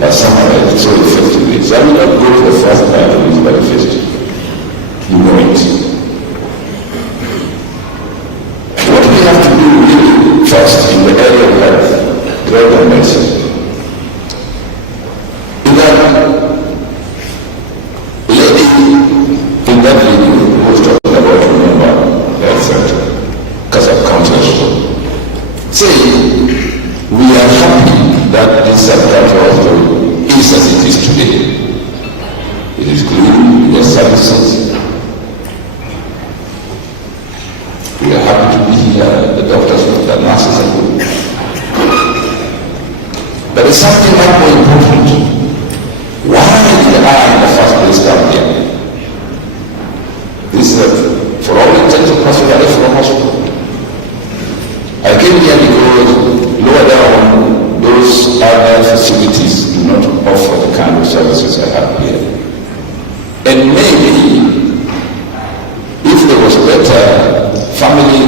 are summarized so effectively. So I will not go to the first part of this manifesto. You know it. What we have to do really first in the area of health, drug and medicine, is that lady in that video who was talking about remember health center, because of counters, saying we are happy that this subculture hospital is as it is today. It is clean, it has services. We are happy to be here, the doctors, the nurses are good. But there's something much more important. Why did I in the first place come here? This is for all intents and purposes from a hospital. I came here because lower down those other facilities do not offer the kind of services I have here. And maybe if there was better family,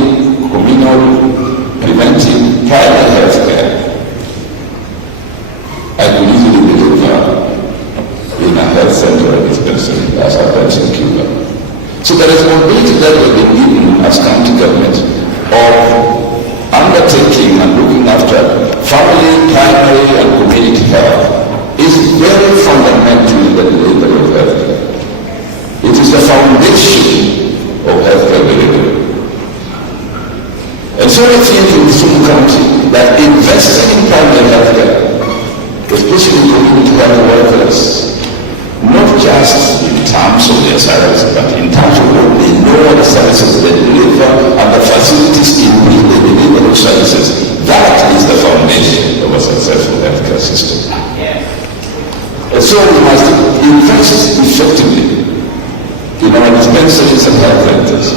communal, preventive, private health care, I could easily deliver in a health center or dispensary as a person Cuba. So the responsibility that we've been given as county government of undertaking and looking after family, primary and community health is very fundamental in the delivery of healthcare. It is the foundation of healthcare delivery. And so I think in Kisumu County that investing in primary healthcare, especially community health workers, not just in terms of their salaries, but in terms of what they know, the services they deliver, and the facilities in which they deliver those services. That is the foundation of a successful healthcare system. And so we must invest effectively in our dispensaries and health centers,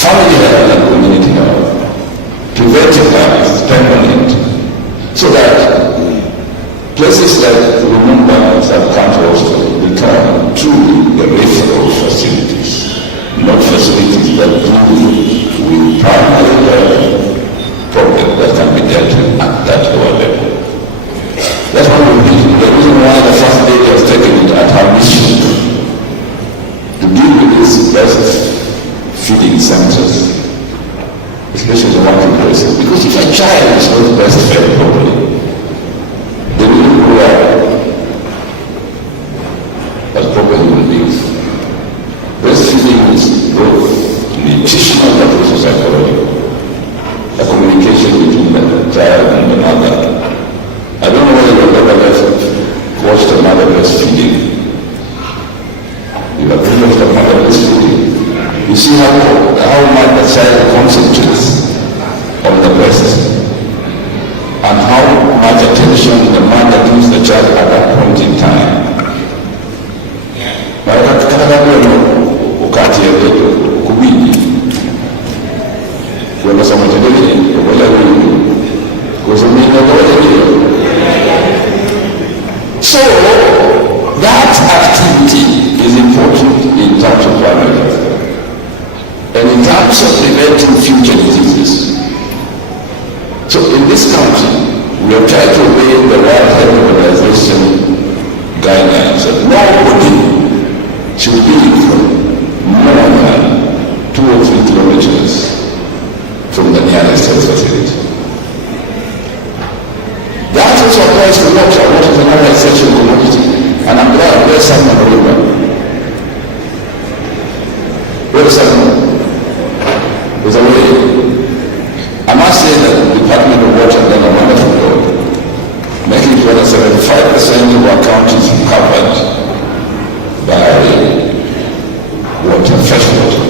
family health and community health, preventive health, permanent, so that places like Lumumba sub-county hospital become truly the referral facilities, not facilities that deal with primary health problems that can be dealt with at that lower level. That's one of the reason why the first lady has taken it at her mission to deal with these breast feeding centers, especially the working places. Because if a child is not breastfed properly, they will grow up as proper human beings. Breastfeeding is both nutritional but also psychological. A communication between the child and the mother. I don't know whether you've ever watched a mother breastfeeding. You have watched a mother breastfeeding. You see how much the child concentrates on the breast, and how much attention the mother gives the child at that point in time. So that activity is important in terms of primary health care and in terms of preventing future diseases. So in this country, we have tried to obey the World Health Organization guidelines that nobody should live more than 2 or 3 kilometers from the nearest health facility. That also applies to water. Water is another essential commodity. And I'm glad there's someone over. Where is someone? There's a way. I must say that the Department of Water has done a wonderful job, making sure that 75% of our counties are covered by water, fresh water.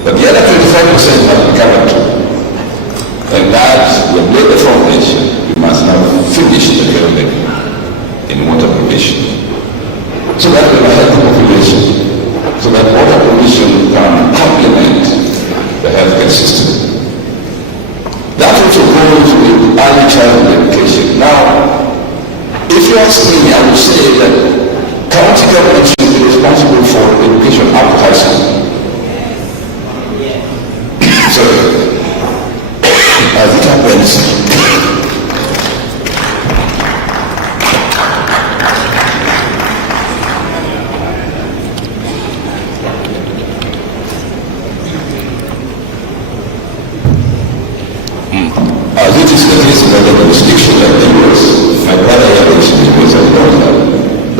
But the other 25% have been covered too. And that we have laid the foundation. We must now finish the building in water provision, so that we have a healthy population, so that water provision can complement the healthcare system. That also goes with early childhood education. Now, if you ask me, I would say that county government should be responsible for education up to high school. So, as it happens,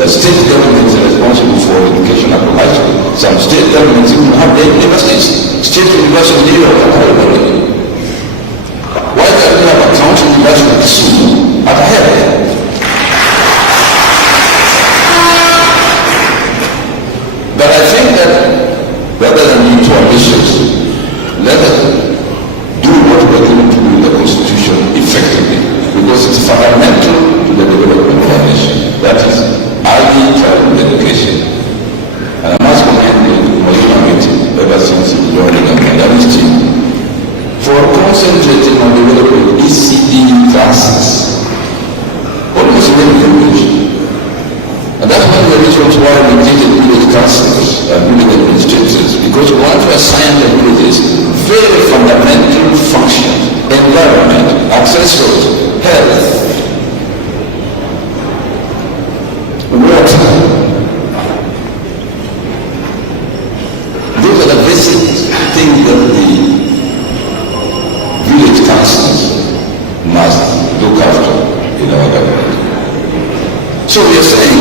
The state governments are responsible for education at the high school. Some state governments even have their universities. State University of New York and everybody. Why can't we have a county university at head? But I think that rather than being too ambitious, let us do what we are going to do in the Constitution effectively, because it's fundamental to the development of our nation. That is early childhood education. And I must commend the Molina meeting ever since he joined the Mandela's team for concentrating on developing ECD classes, almost in every village. And that's one of the reasons why we created village councils and village administrators, because we want to assign the villages very fundamental functions: environment, access roads, health, water. Those are the basic things that the village councils must look after in our government. So we are saying,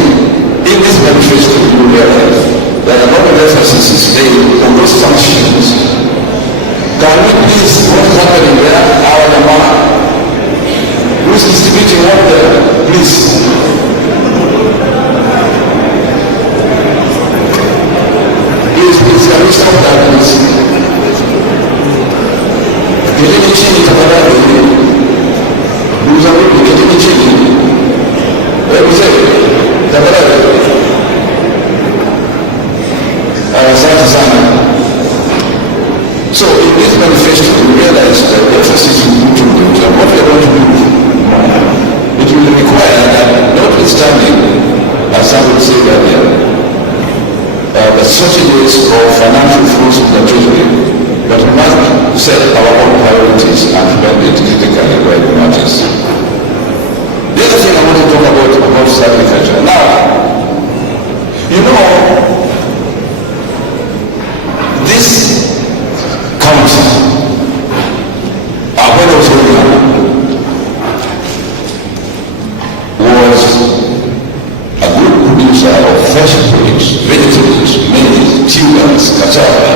in this manifesto, you realize that a lot of emphasis is laid on those functions. Can we please, what is happening there? Our Yamana, who is distributing what there? Please. Please, can we stop that, please? Can you change it? Can you change it? What do you say? So in this manifesto, we realize that the emphasis we put on it and what we are going to do, it will require that, notwithstanding, as someone said earlier, the strategies of financial flows in the treasury, but we must set our own priorities and spend it critically where it matters. The other thing I want to talk about is agriculture. Now, you know, this country, when I was growing up, was a good producer of fresh produce, vegetables, maize, tubers, cassava,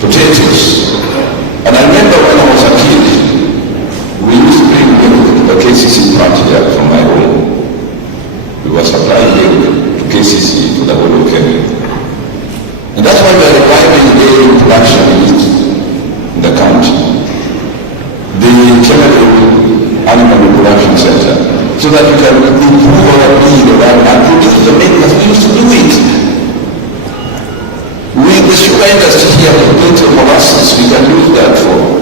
potatoes. And I remember when I was a kid, we used to bring milk to the KCC plant here from my home. We were supplying milk to KCC for the whole of Kenya. And that's why we are reviving dairy production in the country. The chemical animal reproduction center, so that we can improve our breed and produce the milk as we used to do it. With the sugar industry here, the plenty of molasses, we can use that for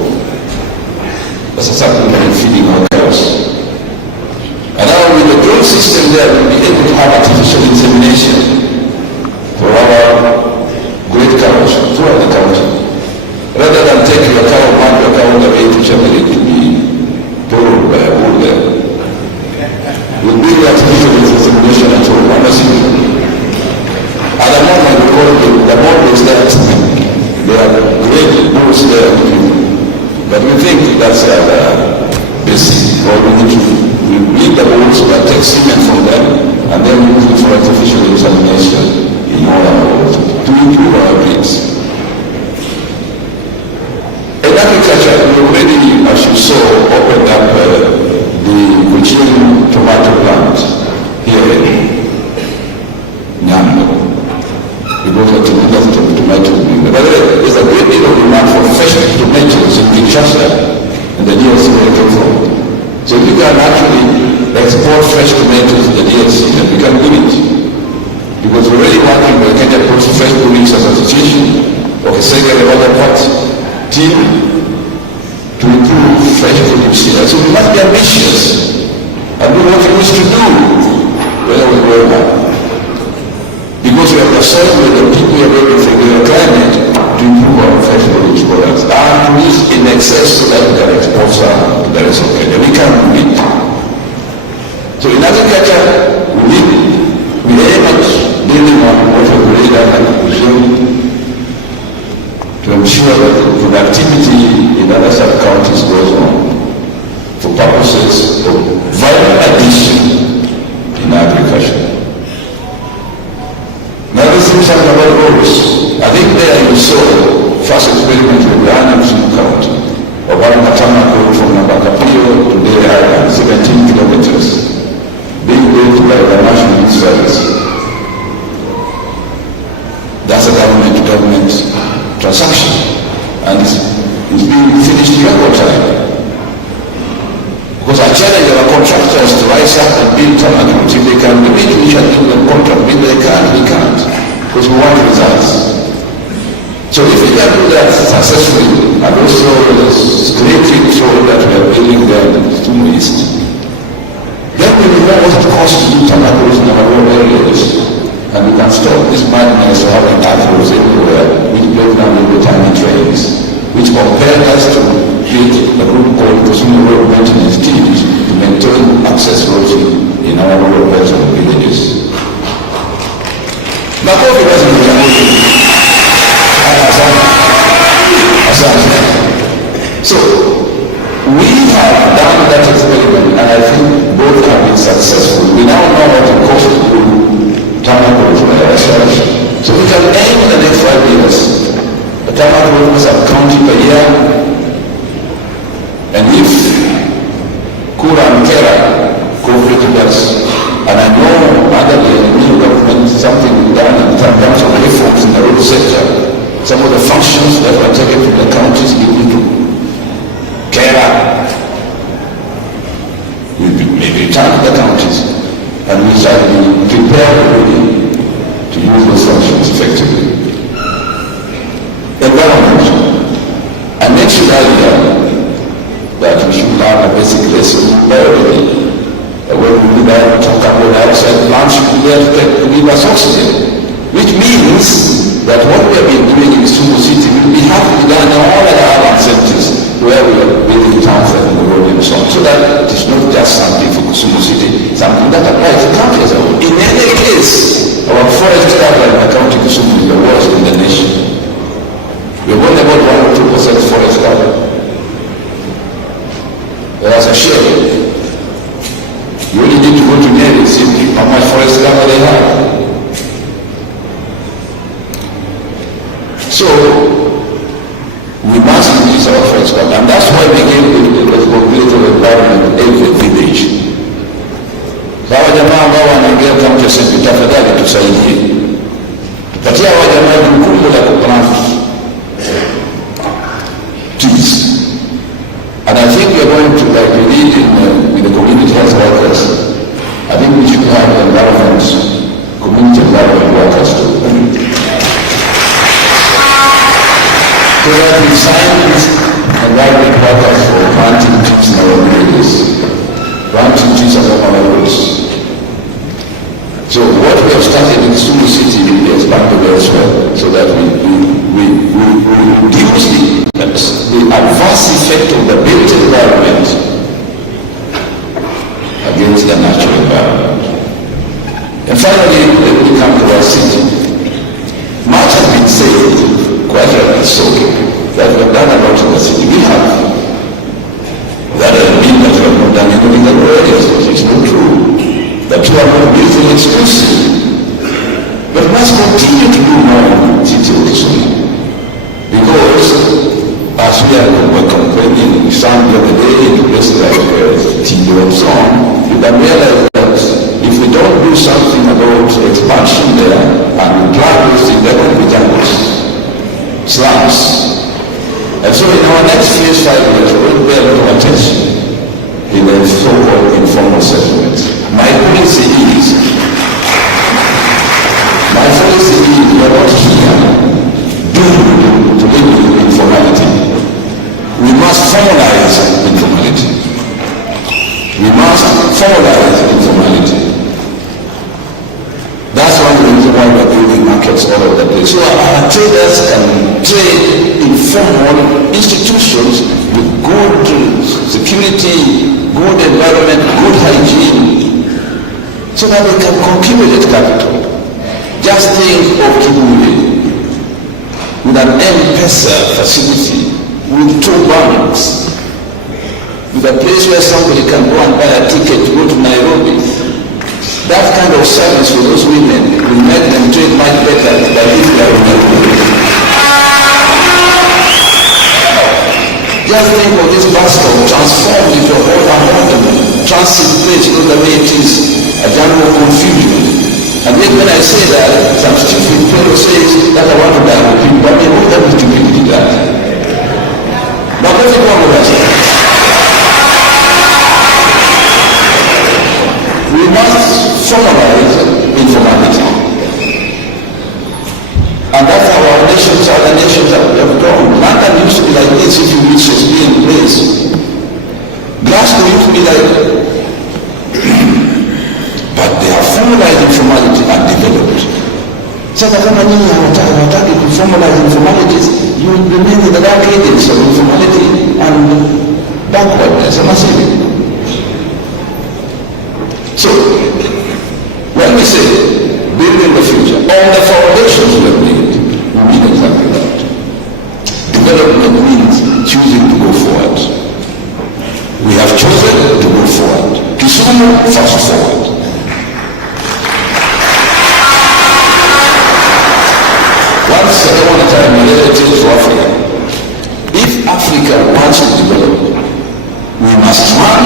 as a supplement in feeding our cows. And now with the drone system there, we'll be able to have artificial insemination for our great cows throughout the country. Rather than take your cow, mark your cow on the way to Chamberlain to be pulled by a bull there. We'll bring artificial insemination at home, honestly. At the moment, the models that there are great bulls there. But we think that's basic. Or we need to breed the bulls, but take semen from them, and then use it for artificial insemination in all our world to improve our breeds. In agriculture, we already, as you saw, opened up the Kuching tomato plant here in Nyong'o. Because of tremendous tomato demand. By the way, there's a great deal of demand for fresh tomatoes in Kinshasa and the DRC where it comes from. So if you can actually export fresh tomatoes in the DRC, then we can do it. Because we're already working with Kenya Post Fresh Producers Association or the second and other part team to improve fresh produce here. So we must be ambitious and do what we wish to do when we grow up. Because we are concerned with the people we are working for, with the climate, to improve our fresh produce products and produce in excess so that we can export some to the rest of Kenya. We can do it. So in agriculture, we aim at building on what we already done like to ensure that the productivity in other sub-counties goes on for purposes of value addition something about roads. I think there you saw first experiment with Ghana County of one Matama road from Nabakapio to the island, 17 kilometers, being built by the National Youth Service. That's a government-to-government transaction, and it's being finished in record time. Because I challenge our contractors to rise up and build tarmac roads. If they can do it, we shall give them contract. If they can't, we can't. Because we want results. So if we can do that successfully, and also this great road that we are building there to the east, then we will know what it costs to do tarmac roads in our own areas. And we can stop this madness of having tarmac roads everywhere, which break down the tiny trains, which compel us to create a group called consumer road maintenance teams to maintain access roads in our rural areas and villages. But COVID doesn't So we have done that experiment, and I think both have been successful. We now know what it costs to do tarmac roads by ourselves. So we can aim in the next 5 years. The tarmac road must have counted per year. And if Kura and Kera cooperated us, and I know under the new government something was done in terms of reforms in the road sector, some of the functions that were taken from the counties given to Kera will be returned to the counties, and we shall be prepared already to use those functions effectively. Environment. I mentioned earlier that we should learn a basic lesson already. When we talk about outside plants, should be there to give us oxygen, which means that what we have been doing in Sumo City will be have to be done in all other urban centers where we are building towns and the road and so on, so that it is not just something for Sumo City, something that applies to countries. In any case, our forest cover in the county Kisumu is the worst in the nation. We have only about 1 or 2% forest cover. That's a shame. You only need to go to Nyeri and see how much forest cover they have. So, we must increase our forest cover, and that's why we gave the responsibility of environment every village. Hawa jamaa ambao wanaingia county assembly, tafadhali tusaidie. Tupatie hawa jamaa jukumu la kuplant trees. And I think we are going to, like we did with the community health workers, I think we should have community environment workers too. So that we sign these environment workers for planting trees in our villages, planting trees along our roads. So what we have started in Sumo City will be expanded elsewhere, so that we reduce the adverse effect of the built environment against the natural environment. And finally, let me come to our city. Much has been said, quite rightly so, that we have done a lot in the city. We have. That doesn't mean that we have not done anything in the rural areas. It's not true. That we are not building exclusively. But we must continue to do more in the city of Kisumu. Because as we were complaining some the other day in places like Tindo and so on, you can realize that if we don't do something about expansion there and we plan those things, they're going to be jungles, slums. And so in our next phase 5 years, we're going to pay a lot of attention in the so-called informal settlements. My policy is we are not here doomed to live in informality. We must formalize informality. We must formalize informality. That's one reason why we are building markets all over the place. So our traders can trade informal institutions with good security, good environment, good hygiene, so that they can accumulate capital. Just think of Kibuli with an M-Pesa facility, with 2 banks, with a place where somebody can go and buy a ticket to go to Nairobi, That kind of service for those women will make them treat much better than if they are women. Just think of this bus stop transformed into a whole abandoned transit place, you know the way it is, a general confusion. And yet when I say that, some stupid fellow says that I want to die with people, but they know that is stupidity that. But what's wrong with us? We must formalize informality. And that's how our nations, other nations have gone. London used to be like this if you read Shakespearean plays. Glasgow used to be like but they have formalized informality and developed. Sasa kama nyinyi hawataki kuformalize informalities, you will remain in the dark ages of informality and backwardness. Am I saying? So, when we say building the future, all the foundations we have made, we mean exactly that. Development means choosing to go forward. We have chosen to go forward. Kisumu, fast forward. Once upon a time, we let it to Africa. If Africa wants to develop, we must run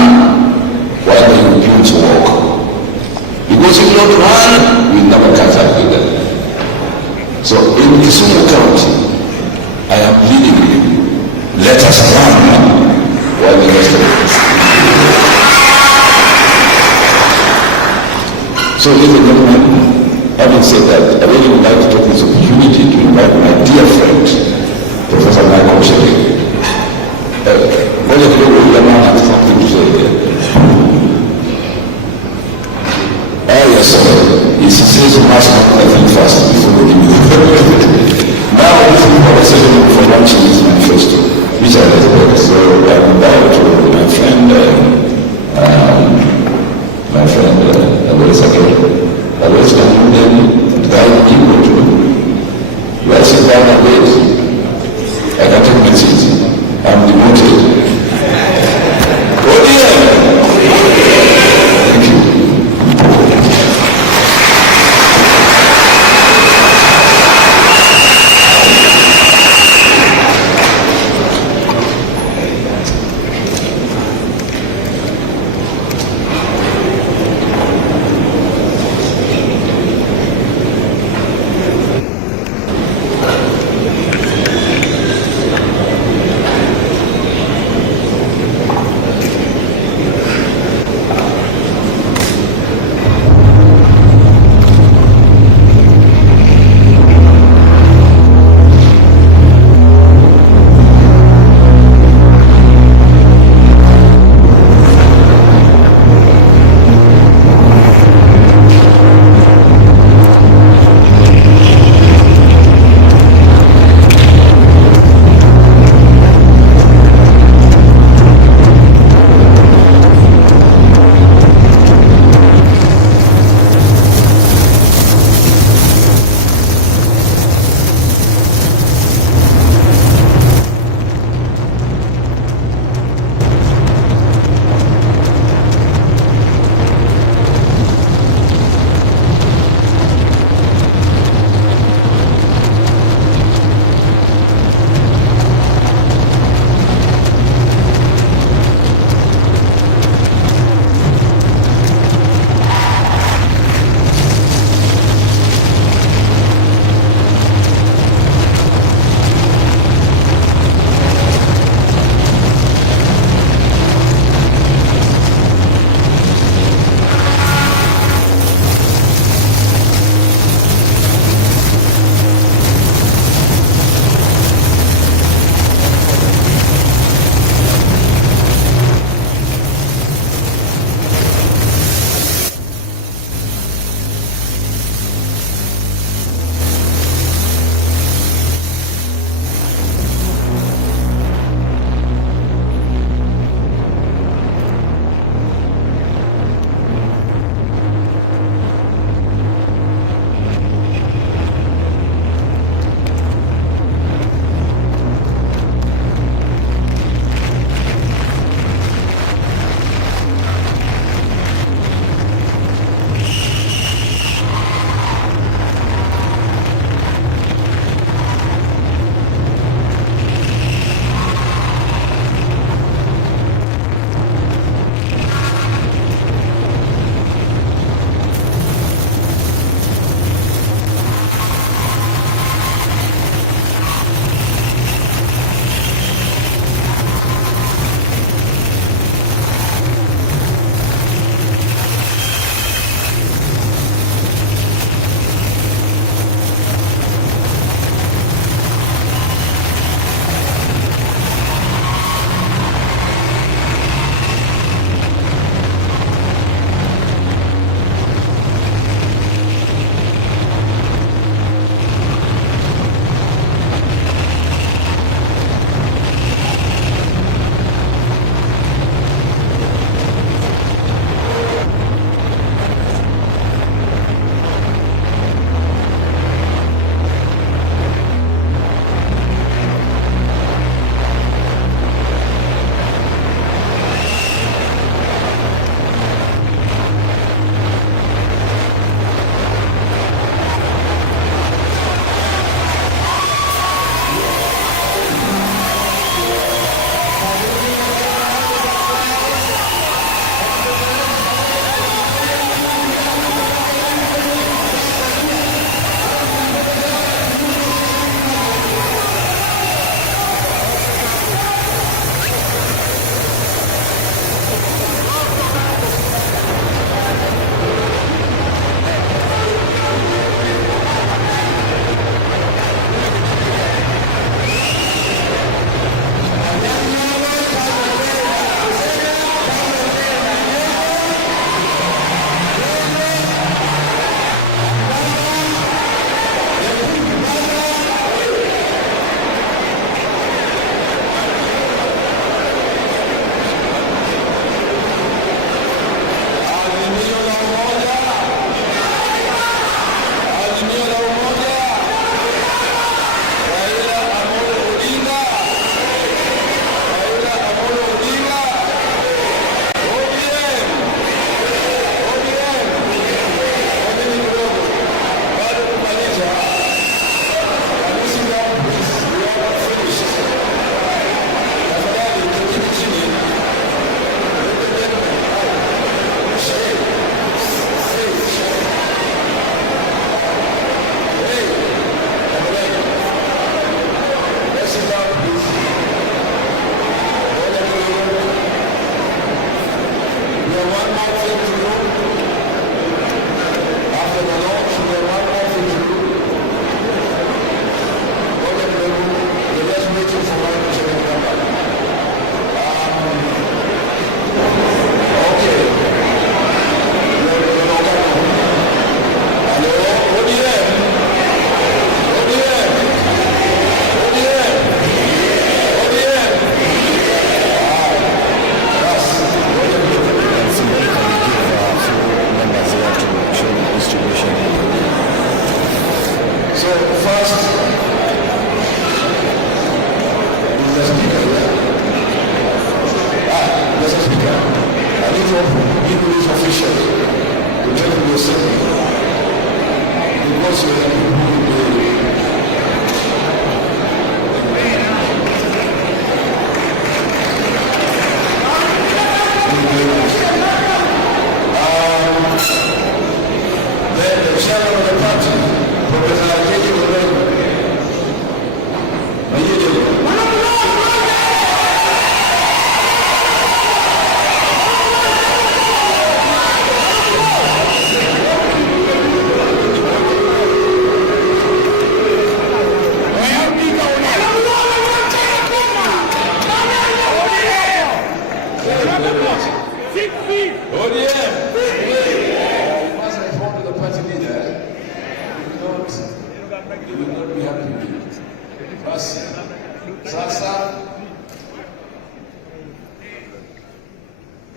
while the Europeans walk. Because if we don't run, we'll never catch up with them. So in Kisumu County, I am pleading with you, let us run while the rest of us. So ladies and gentlemen, having said that, I really would like to take this opportunity to invite my dear friend, Professor Michael Shelley. What if you will have something to say here? Yes, sir. He says you must not think fast before we give you the now, this is what I said for launching this manifesto, which I respect. So I'm about to my friend, Always again. Always can you then guide people to let's sit down and wait. I can take my seat. I'm demoted. Oh dear! Thank you.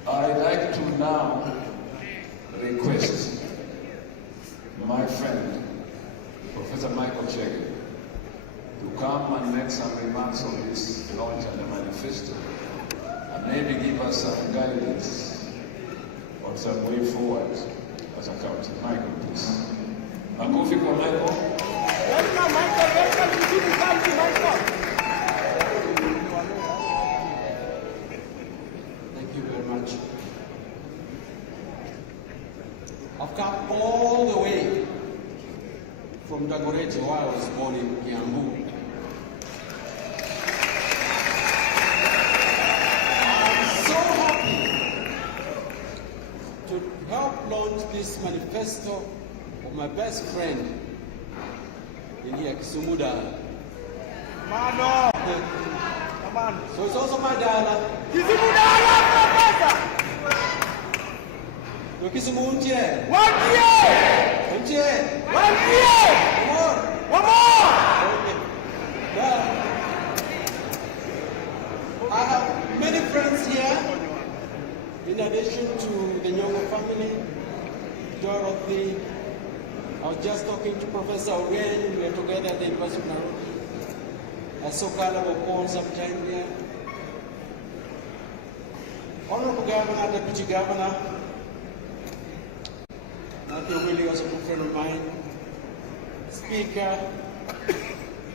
I'd like to now request my friend, Professor Michael Chege, to come and make some remarks on this launch and the manifesto, and maybe give us some guidance on some way forward as a country. Michael, please. Makofi kwa Michael. Welcome, Michael. Welcome to the country, Michael. Thank you very much. I've come all the way from Dagoretti, where I was born in Kiambu. I'm so happy to help launch this manifesto of my best friend in here, Kisumuda. Mano! Come on. So it's also my dad. Kisumuda, Professor! Kisimuntie. 1 year! 1 year! 1 year! One more! Okay. I have many friends here, in addition to the Nyong'o family, Dorothy. I was just talking to Professor Ogen. We were together at the University of Nairobi. I saw Carnival Corn sometime here. Honorable Governor, Deputy Governor, Matthew Willie was a good friend of mine. Speaker,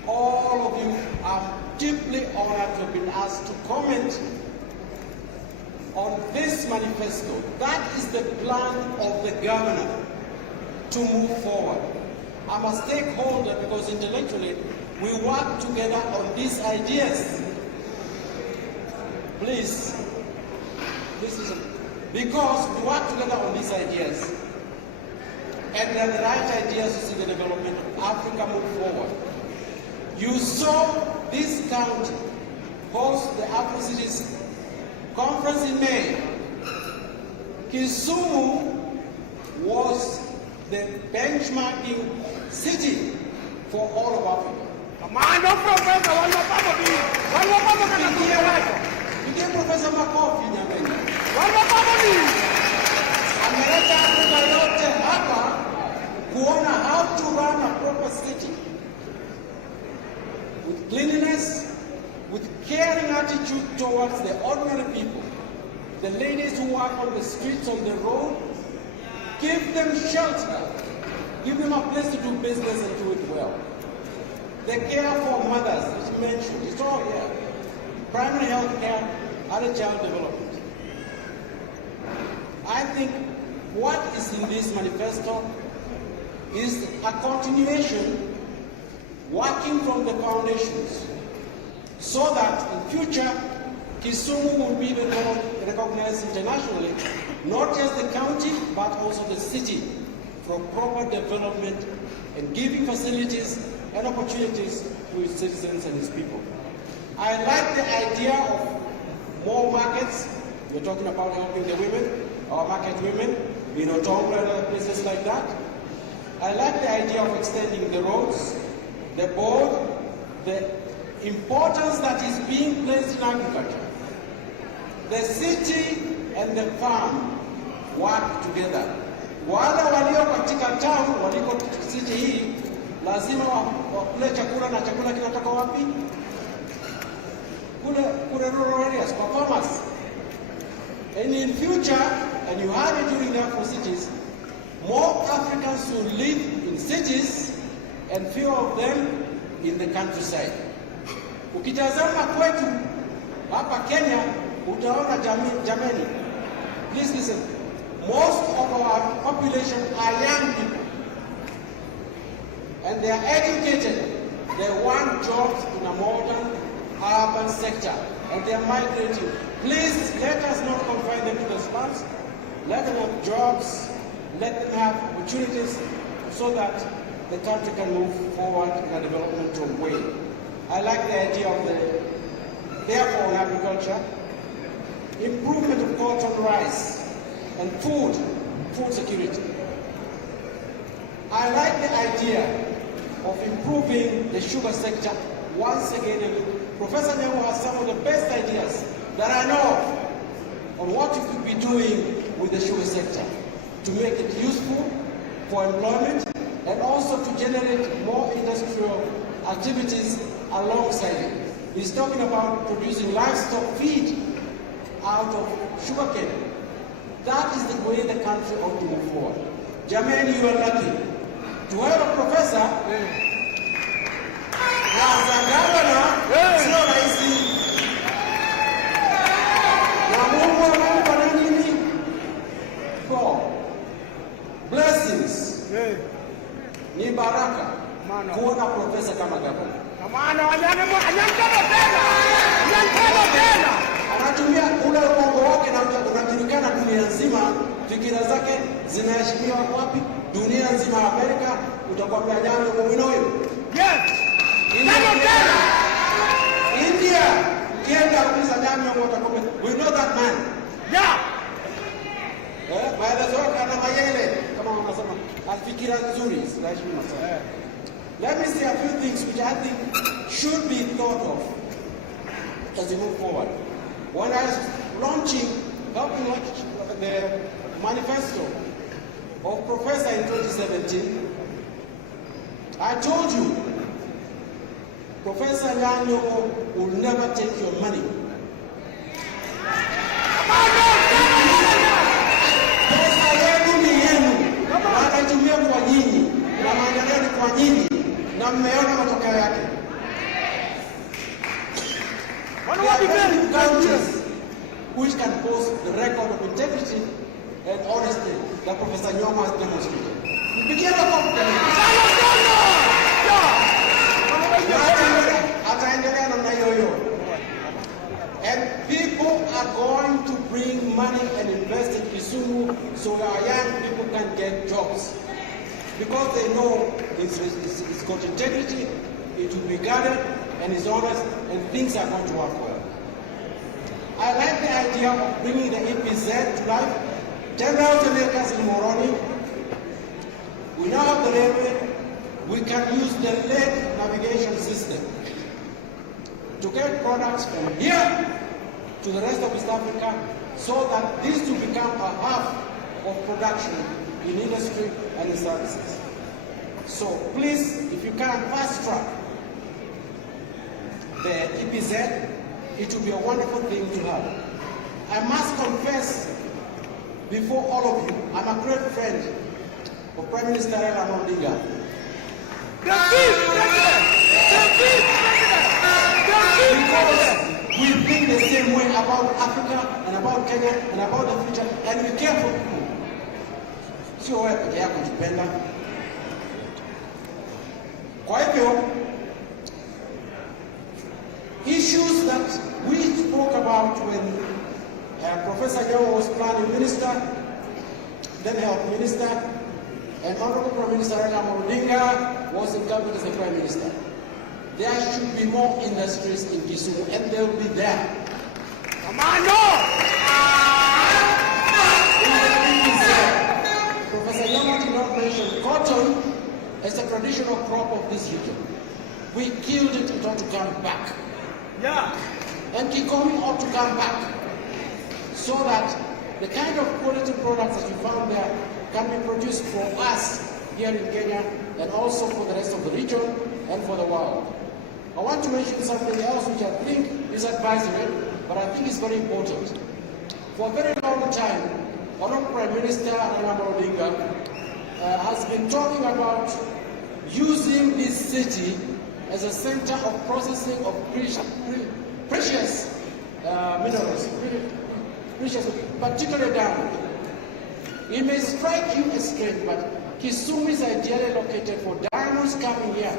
all of you, I'm deeply honored to have been asked to comment on this manifesto. That is the plan of the governor to move forward. I'm a stakeholder because intellectually we work together on these ideas. Please listen. Because we work together on these ideas, and they're the right ideas to see the development of Africa move forward. You saw this county host the Afro-Cities Conference in May. Kisumu was the benchmarking city for all of Africa. Pigie Professor Makofi jamani. Ameleta Afrika yote hapa kuona how to run a proper city with cleanliness, with caring attitude towards the ordinary people, the ladies who work on the streets, on the road. Give them shelter, give them a place to do business and do it well. The care for mothers, as you mentioned, it's all here. Primary health care, early child development. I think what is in this manifesto is a continuation, working from the foundations, so that in future, Kisumu will be the recognized internationally, not just the county, but also the city for proper development and giving facilities and opportunities to its citizens and its people. I like the idea of more markets. We're talking about helping the women, our market women, in Otongo and other places like that. I like the idea of extending the roads, the board, the importance that is being placed in agriculture. The city and the farm work together. Wale walio katika town, waliko city hii, lazima wakule chakula, na chakula kinatoka wapi? Kule rural areas, for farmers. And in future, and you heard it during the Afro cities, more Africans will live in cities and fewer of them in the countryside. Ukitazama kwetu hapa Kenya, utaona jameni. Please listen. Most of our population are young people. And they are educated. They want jobs in a modern urban sector. And they are migrating. Please let us not confine them to the slums. Let them have jobs. Let them have opportunities so that the country can move forward in a developmental way. I like the idea of therefore in agriculture, improvement of cotton, rice, and food security. I like the idea of improving the sugar sector. Once again, Professor Nyong'o has some of the best ideas that I know of on what you could be doing with the sugar sector to make it useful for employment and also to generate more industrial activities alongside it. He's talking about producing livestock feed out of sugarcane. That is the way the country ought to move forward. Jamani, you are lucky to have a professor as a governor, sio rahisi. Na Mungu amempa na nini? God. Blessings. Ni baraka kuona profesa kama governor. Anatumia ule ubongo wake na unajulikana dunia nzima, fikira zake zinaheshimiwa wapi? Dunia nzima. Amerika utakwambia jambo muwinoyo. Yes. India, kienda kuuliza jambo utakwambia we know that man. Yeah. Maelezo yake ana mayele kama wanasema afikira nzuri zinaheshimiwa sana. Let me say a few things which I think should be thought of as we move forward. When I was helping launch the manifesto of Professor in 2017, I told you, Professor Nyong'o will never take your money. Pesa yenu ni yenu, na ataitumia kwa nyinyi, na maendeleo ni kwa nyinyi, na mmeona matokeo yake. There are very few countries which can boast the record of integrity and honesty that Professor Nyong'o has demonstrated. And people are going to bring money and invest in Kisumu so our young people can get jobs. Because they know it's got integrity, it will be guarded, and it's honest, and things are going to work well. I like the idea of bringing the EPZ to life. 10,000 acres in Moroni. We now have the railway. We can use the lake navigation system to get products from here to the rest of East Africa so that this will become a hub of production in industry and in services. So please, if you can fast track the EPZ, it will be a wonderful thing to have. I must confess before all of you, I'm a great friend of Prime Minister Raila Odinga. Because we think the same way about Africa and about Kenya and about the future, and we care for people. Sio wewe peke yako kujipenda. Kwa hivyo, issues that we spoke about when Professor Nyong'o was planning minister, then health minister, and Honorable Prime Minister Odinga was in government as the Prime Minister. There should be more industries in Kisumu, and they will be there. Professor Nyong'o did not mention cotton as a traditional crop of this region. We killed it, it ought to come back. Yeah. And Kikomi ought to come back, so that the kind of quality products that we found there can be produced for us here in Kenya and also for the rest of the region and for the world. I want to mention something else which I think is advisory, but I think is very important. For a very long time, Honorable Prime Minister Odinga has been talking about using this city as a center of processing of precious minerals, precious, particularly diamond. It may strike you as strange, but Kisumu is ideally located for diamonds coming here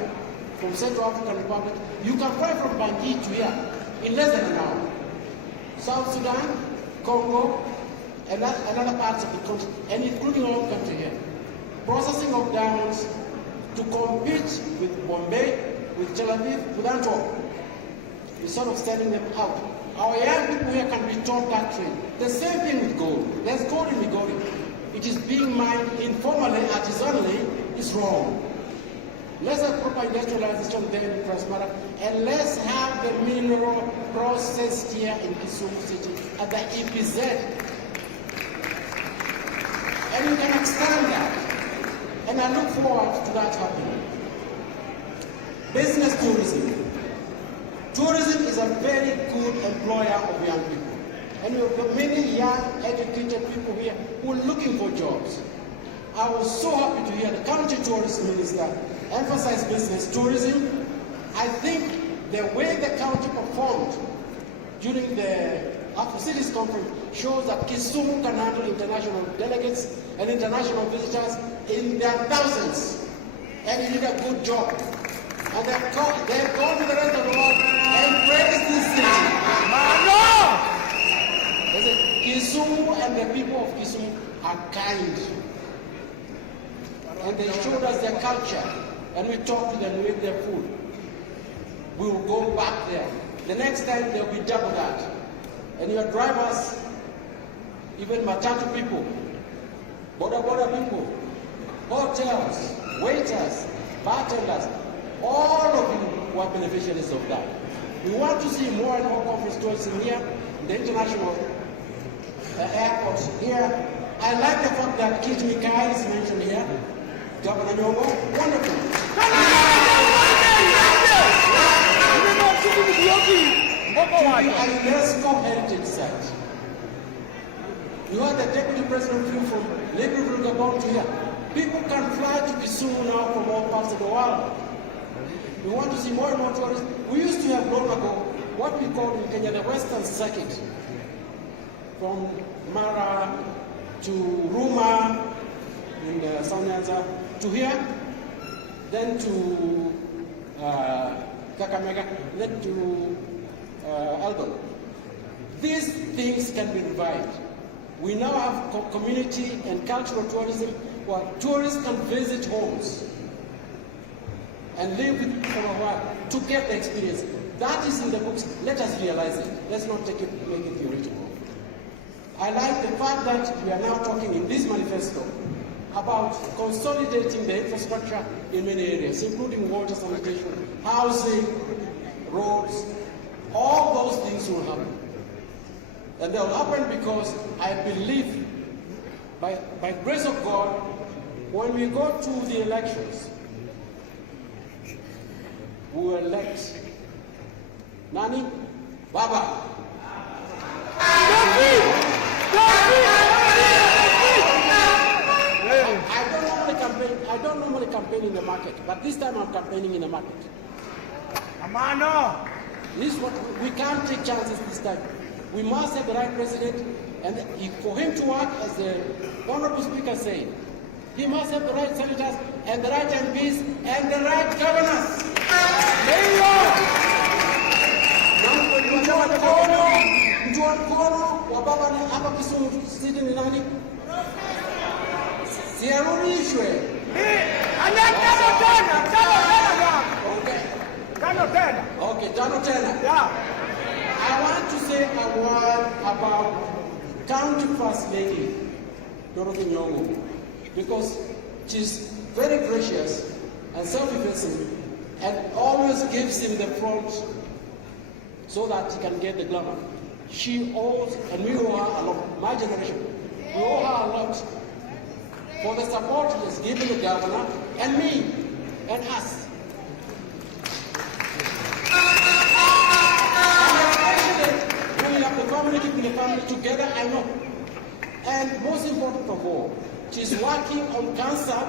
from Central African Republic. You can fly from Bangui to here in less than an hour. South Sudan, Congo, and other parts of the country, and including our own country here. Processing of diamonds to compete with Bombay, with Tel Aviv, with Antwerp. We're sort of sending them out. Our young people here can be taught that trade. The same thing with gold. There's gold in Migori. It is being mined informally, artisanally. It's wrong. Let's have proper industrialization there in Transmara, and let's have the mineral processed here in Kisumu City at the EPZ. And you can expand that. And I look forward to that happening. Business tourism. Tourism is a very good employer of young people. And we have got many young, educated people here who are looking for jobs. I was so happy to hear the county tourism minister emphasize business tourism. I think the way the county performed during the Afro Cities Conference shows that Kisumu can handle international delegates and international visitors in their thousands. And he did a good job. And they've gone to the rest of the world and praised this city. They said, Kisumu and the people of Kisumu are kind. And they showed us their culture. And we talked to them, we ate their food. We will go back there. The next time there will be double that. And your drivers, even Matatu people, border people, hotels, waiters, bartenders, all of you were beneficiaries of that. We want to see more and more conference tourism here, the international airports here. I like the fact that Kit Mikai is mentioned here. Governor Nyong'o, wonderful. A UNESCO heritage site. You had the deputy president flew from Libreville, Gabon to here. People can fly to Kisumu now from all parts of the world. We want to see more and more tourists. We used to have long ago what we call in Kenya the Western Circuit, from Mara to Ruma in South Nyanza to here, then to Kakamega, then to Elgon. These things can be revived. We now have community and cultural tourism where tourists can visit homes and live with for a while to get the experience. That is in the books. Let us realize it. Let's not make it theoretical. I like the fact that we are now talking in this manifesto about consolidating the infrastructure in many areas, including water, sanitation, housing, roads. All those things will happen. And they will happen because I believe, by grace of God, when we go to the elections, we will elect Nani? Baba. I don't normally campaign in the market, but this time I'm campaigning in the market. Amano! This is what we can't take chances this time. We must have the right president, and for him to work, as the Honorable Speaker said, he must have the right senators and the right MPs and the right governors. mtu wa mkono wa baba ni hapa Kisumu City ni nani? Siarudishwe. Tano tena. Yeah. I want to say a word about County First Lady, Dorothy Nyong'o, because she's very gracious and self-effacing and always gives him the front so that he can get the glamour. She owes, and we owe her a lot, my generation, we owe her a lot for the support he has given the governor and me and us. Keeping the family together, I know. And most important of all, she's working on cancer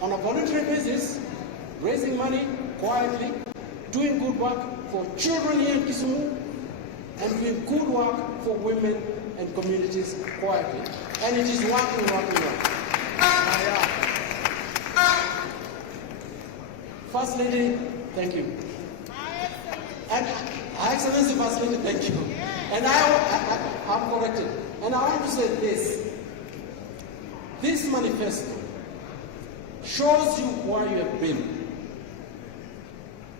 on a voluntary basis, raising money quietly, doing good work for children here in Kisumu, and doing good work for women and communities quietly. And it is working well. First Lady, thank you. And Excellency First Lady, thank you. And I'm corrected. And I want to say this. This manifesto shows you where you have been.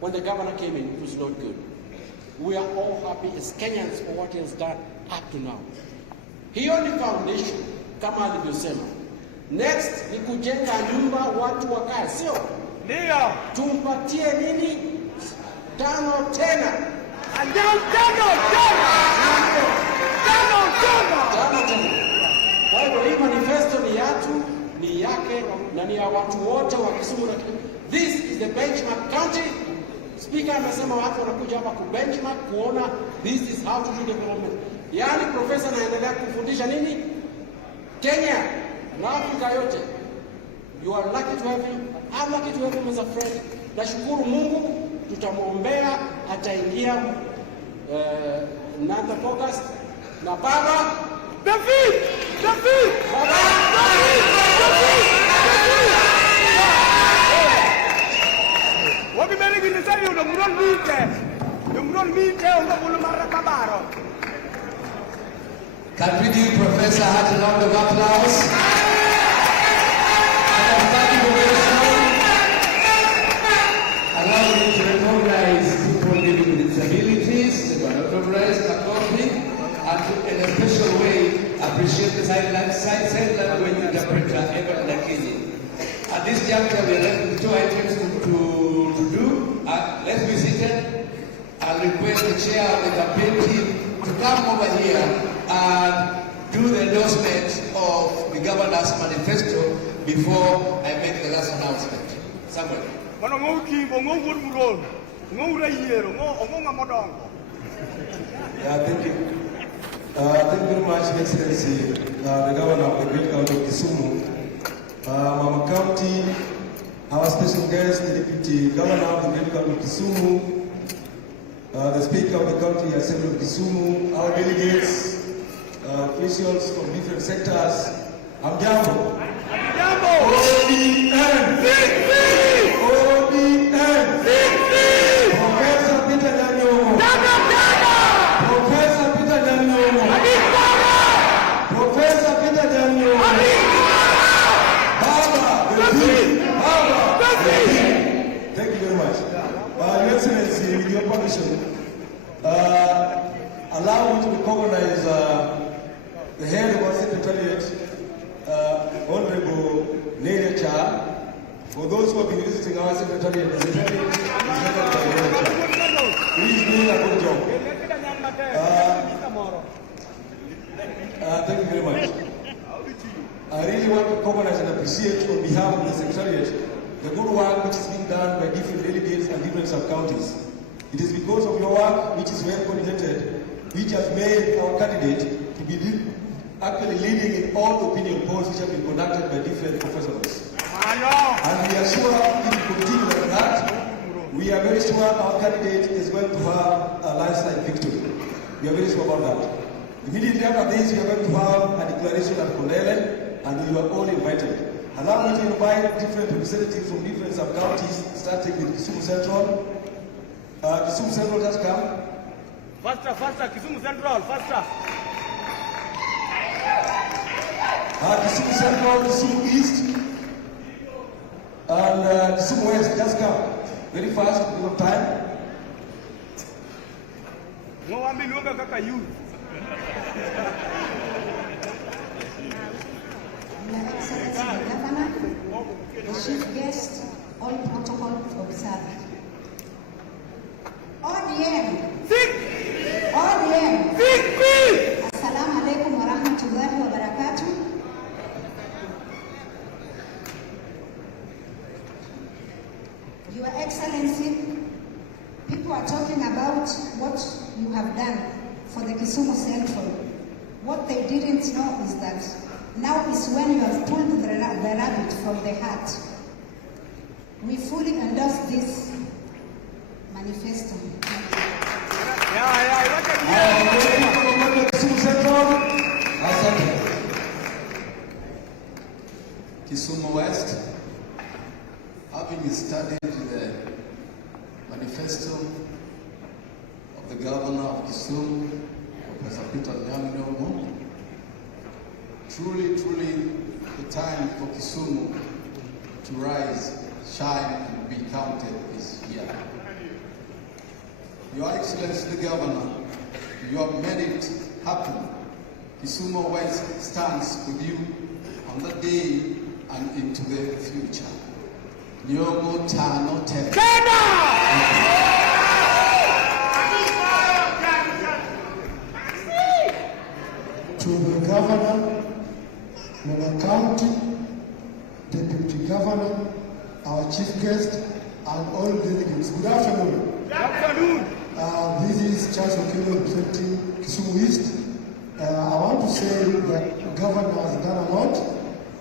When the governor came in, it was not good. We are all happy as Kenyans for what he has done up to now. Hiyo ni foundation kama alivyosema. Next ni kujenga nyumba watu wakae, sio? Ndio. Tumpatie nini? Tano tena. Kwa hivyo hii manifesto ni yatu, ni yake na ni ya watu wote wa Kisumu na this is the benchmark county. Speaker amesema watu wanakuja hapa ku benchmark kuona this is how to do development. Yaani profesa anaendelea kufundisha nini? Kenya na Afrika yote. You are lucky to have him. I'm lucky to have him as a friend. Nashukuru Mungu, tutamwombea ataingia 9th August na baba David! Wakimeli kinisari unamron mite unamulu marakabaro. Can we give Professor Hart a round of applause? And thank you very much. Allow me to recognize people living with disabilities, the unauthorized copy, and in a special way appreciate the sign language interpreter Evan Lakini. At this juncture, we are left with 2 items to do. Let's be seated. I'll request the chair of the campaign team to come over here and do the endorsement of the governor's manifesto before I make the last announcement. Somebody. Yeah, thank you. Thank you very much, Excellency, the Governor of the Great County of Kisumu, Mama County, our special guest, the Deputy Governor of the Great County of Kisumu, the Speaker of the County Assembly of Kisumu, our delegates, officials from different sectors. Amjambo. ODM. Professor Peter Nyong'o. Professor Peter Nyong'o. Professor Peter Nyong'o. Thank you very much. Your Excellency, with your permission, allow me to recognize the head of our Secretariat, Honorable Nelia Cha. For those who have been visiting our Secretariat, the Secretariat is headed by Nelia Cha. Please do a good job. Thank you very much. I really want to recognize and appreciate on behalf of the Secretariat the good work which is being done by different delegates and different sub-counties. It is because of your work, which is well coordinated, which has made our candidate to be actually leading in all opinion polls which have been conducted by different professionals. And we are sure if we continue like that, we are very sure our candidate is going to have a landslide victory. We are very sure about that. Immediately after this, we are going to have a declaration at Kondele, and you are all invited. Allow me to invite different representatives from different sub-counties, starting with Kisumu Central, Kisumu Central just come. Faster, faster, Kisumu Central, faster. Kisumu Central, Kisumu East, and Kisumu West just come. Very fast, we have time. No one will look at you. Your Excellency the Governor, the Chief Guest, all protocols observed. ODM. ODM. Assalamu alaikum wa rahmatullahi wa barakatuh. Your Excellency, people are talking about what you have done for the Kisumu Central. What they didn't know is that now is when you have pulled the rabbit from the hat. We fully endorse this manifesto. Kisumu Central. Kisumu West, having studied the manifesto of the governor of Kisumu, Professor Peter Nyong'o, truly the time for Kisumu to rise, shine, and be counted is here. Your Excellency the Governor, you have made it happen. Kisumu West stands with you on the day and into the future. Nyong'o tano tena. To the Governor, Nyong'o County, Deputy Governor, our Chief Guest, and all delegates. Good afternoon. Good afternoon. This is Charles Okelo representing Kisumu East. I want to say that the Governor has done a lot,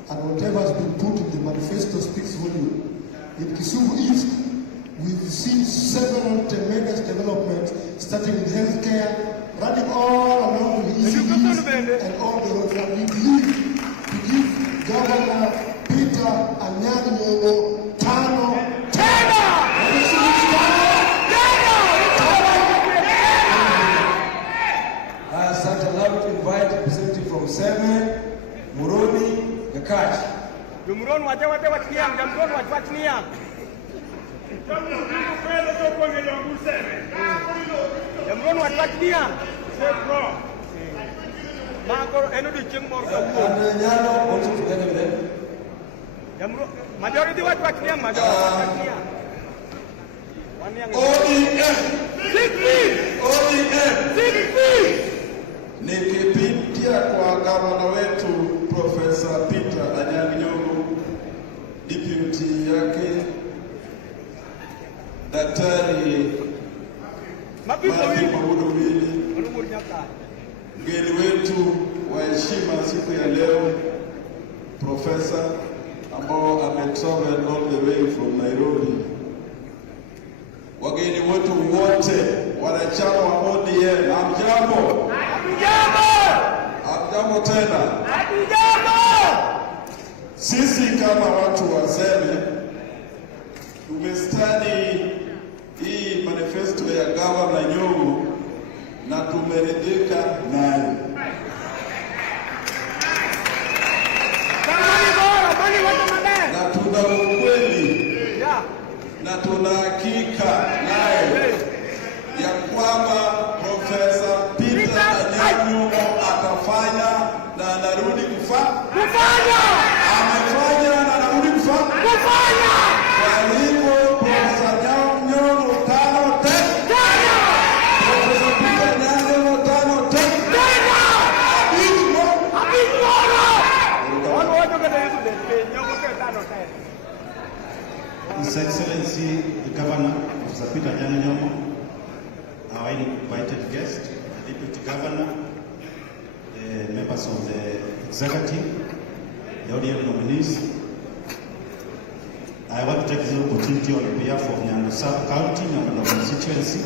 and whatever has been put in the manifesto speaks volume. In Kisumu East, we've seen several tremendous developments, starting with healthcare, running all along the east and all the roads. And we believe to give Governor Peter and Nyong'o tano tena. Such a love to invite representative from Seme, Muroni, the Catch. Jumron wate watniang, jamron watniang. Jamron watniang. Mako eno di chengmor ka. And Nyano also together with them. Jamron majority watniang, majority watniang. ODM. Six Nikipitia kwa gavana wetu Profesa Peter Nyong'o, deputy yake Daktari Mapipo Budubili, mgeni wetu wa heshima siku ya leo Profesa ambao ametravel all the way from Nairobi, wageni wetu wote, wanachama wa ODM, hamjambo? Hamjambo tena. Sisi kama watu wa Seme tumestadi hii manifesto ya Gavana Nyong'o na tumeridhika nayo. Na tuna ukweli na tuna hakika nayo ya kwamba Profesa Peter Nyong'o atafanya na anarudi kufanya. Amefanya na anarudi kufanya. Kwa hivyo Profesa Nyong'o tano tena. Profesa Peter Nyong'o tano tena. His Excellency the Governor, Professor Peter Nyong'o, our invited guest, the Deputy Governor, the members of the Executive, the ODM nominees. I want to take this opportunity on behalf of Nyong'o Sub-County, Nyong'o constituency,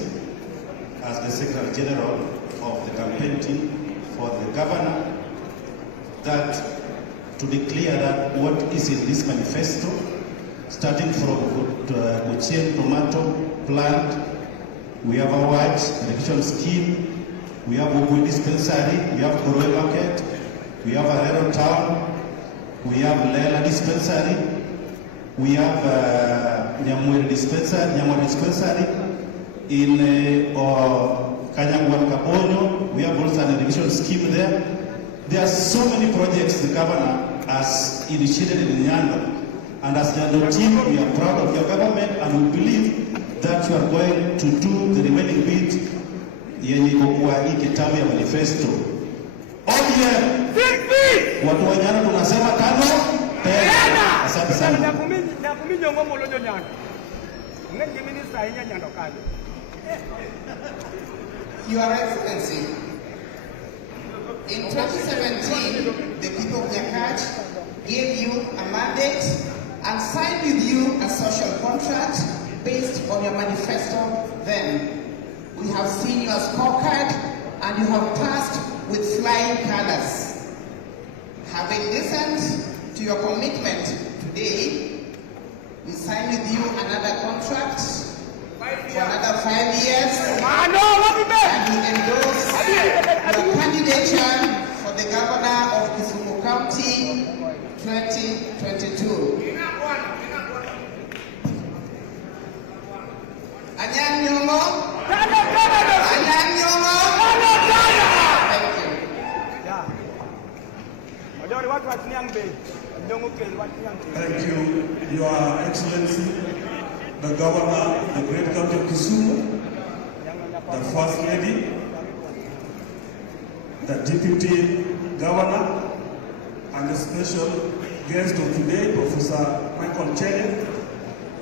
as the Secretary General of the campaign team for the Governor, that to declare that what is in this manifesto, starting from Kuchien tomato plant we have a white education scheme, we have Open Dispensary, we have Koroe Market, we have Arero Town, we have Lela Dispensary, we have Nyamwere Dispensary in Kanyangwan Kabonyo. We have also an education scheme there. There are so many projects the governor has initiated in Nyando. And as the team, we are proud of your government and we believe that you are going to do the remaining bit yenye kwa hii kitabu ya manifesto. ODM! Watu wa Nyando tunasema tano tena. Asante sana. Nakumi Nyong'o molojo Nyando. Ngengi minister inya Nyando kale. Your Excellency, in 2017, the people of Nyakach gave you a mandate and signed with you a social contract based on your manifesto then. We have seen your scorecard and you have passed with flying colors. Having listened to your commitment today, we sign with you another contract for another 5 years, and we endorse your candidature for the governor of Kisumu County 2022. Anyang Nyong'o. Anyang Nyong'o. Thank you. Thank you, Your Excellency, the Governor, the Great County of Kisumu, the First Lady, the Deputy Governor, and the special guest of today, Professor Michael Chene.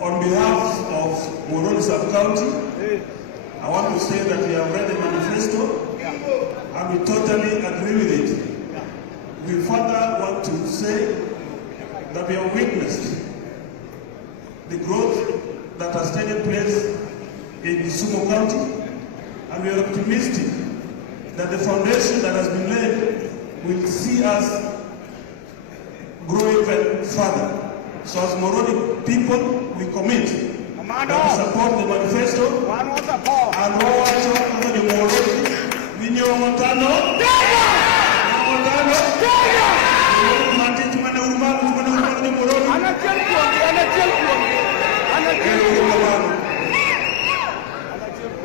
On behalf of Moroni Sub-County, I want to say that we have read the manifesto and we totally agree with it. We further want to say that we have witnessed the growth that has taken place in Kisumu County, and we are optimistic that the foundation that has been laid will see us grow even further. So as Moroni people, we commit that we support the manifesto and we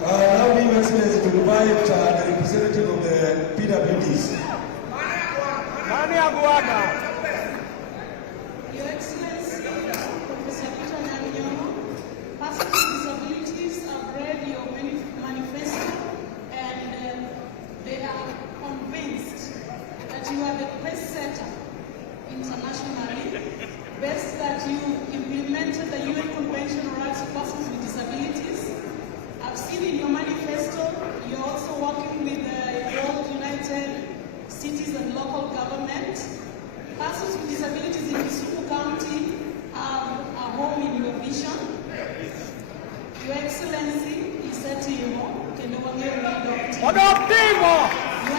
now, Your Excellency, to invite the representative of the PWDs. Your Excellency, Professor Nyong'o, persons with disabilities have read your manifesto and they are convinced that you are the best setter internationally, best that you implemented the UN Convention on Rights of Persons with Disabilities. I've seen in your manifesto, you're also working with the World United Cities and Local Government. Persons with disabilities in Kisumu County have a home in your vision. Your Excellency, Your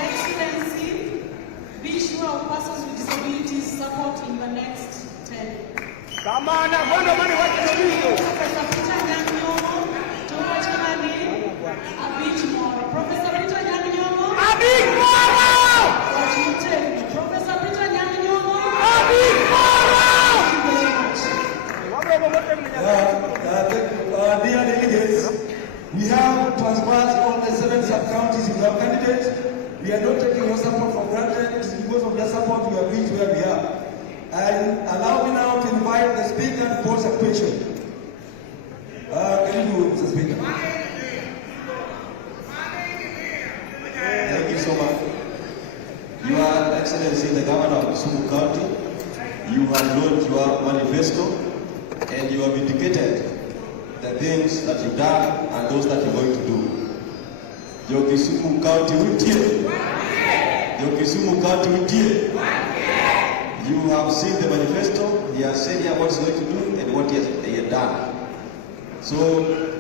Excellency, be sure of persons with disabilities support in the next 10. Professor Peter Nyong'o, a bit more. Professor Peter Nyong'o, a bit more. What you tell me, Professor Peter Nyong'o, a bit more. Thank you very much. Dear delegates, we have transferred all the 7 sub-counties with our candidates. We are not taking your support for granted. It is because of your support we have reached where we are. And allow me now to invite the Speaker to pose a question. Can you do, Mr. Speaker? Thank you so much. Your Excellency, the Governor of Kisumu County, you have launched your manifesto and you have indicated the things that you've done and those that you're going to do. Your Kisumu County with you. Your Kisumu County with you. You have seen the manifesto, he has said here what he's going to do and what he has done. So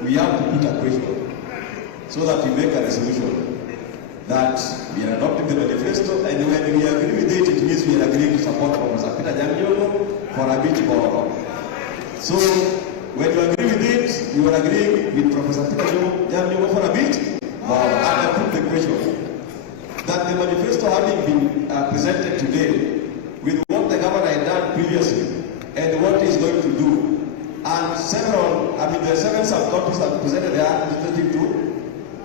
we have to put a question so that we make a resolution that we are adopting the manifesto, and when we agree with it, it means we are agreeing to support Professor Peter Nyong'o for a beach ball. So when you agree with it, you are agreeing with Professor Peter Nyong'o Nyong'o for a bit. And I put the question that the manifesto having been presented today with what the governor had done previously and what he's going to do, and the 7 sub-counties that presented their administrative to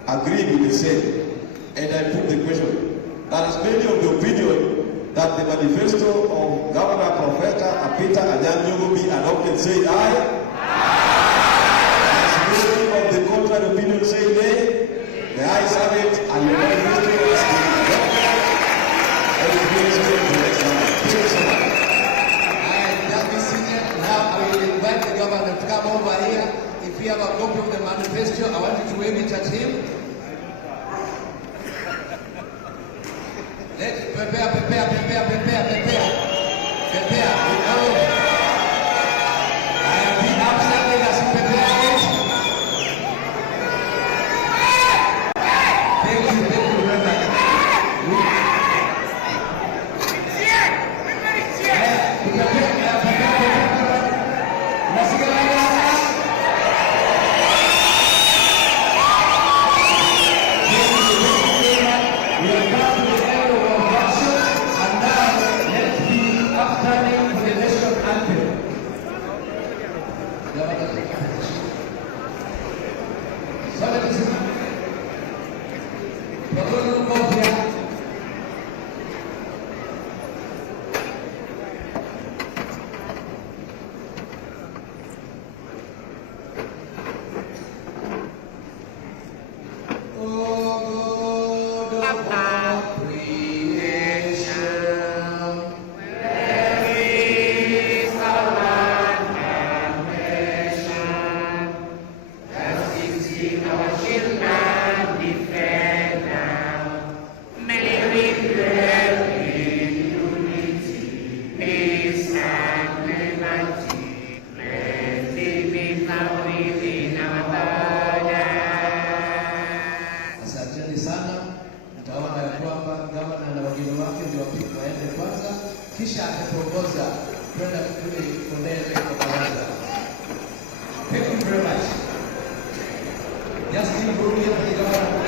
agree with the same. And I put the question that is many of the opinion that the manifesto of Governor Professor Peter Nyong'o be adopted, say aye. As many of the contrary opinion say nay. The ayes have it, and the manifesto is being adopted. And it brings me to the next one. Thank you so much. Now I will invite the governor to come over here. If you have a copy of the manifesto, I want you to wave it at him. Let's prepare. I have been upstanding as you prepare it. Thank you very much. Asanteni sana. Nitaomba ya kwamba gavana na wageni wake ndio waende kwanza, kisha atatuongoza kwenda kule mbele kwa baraza. Thank you very much. Just give room here for the governor.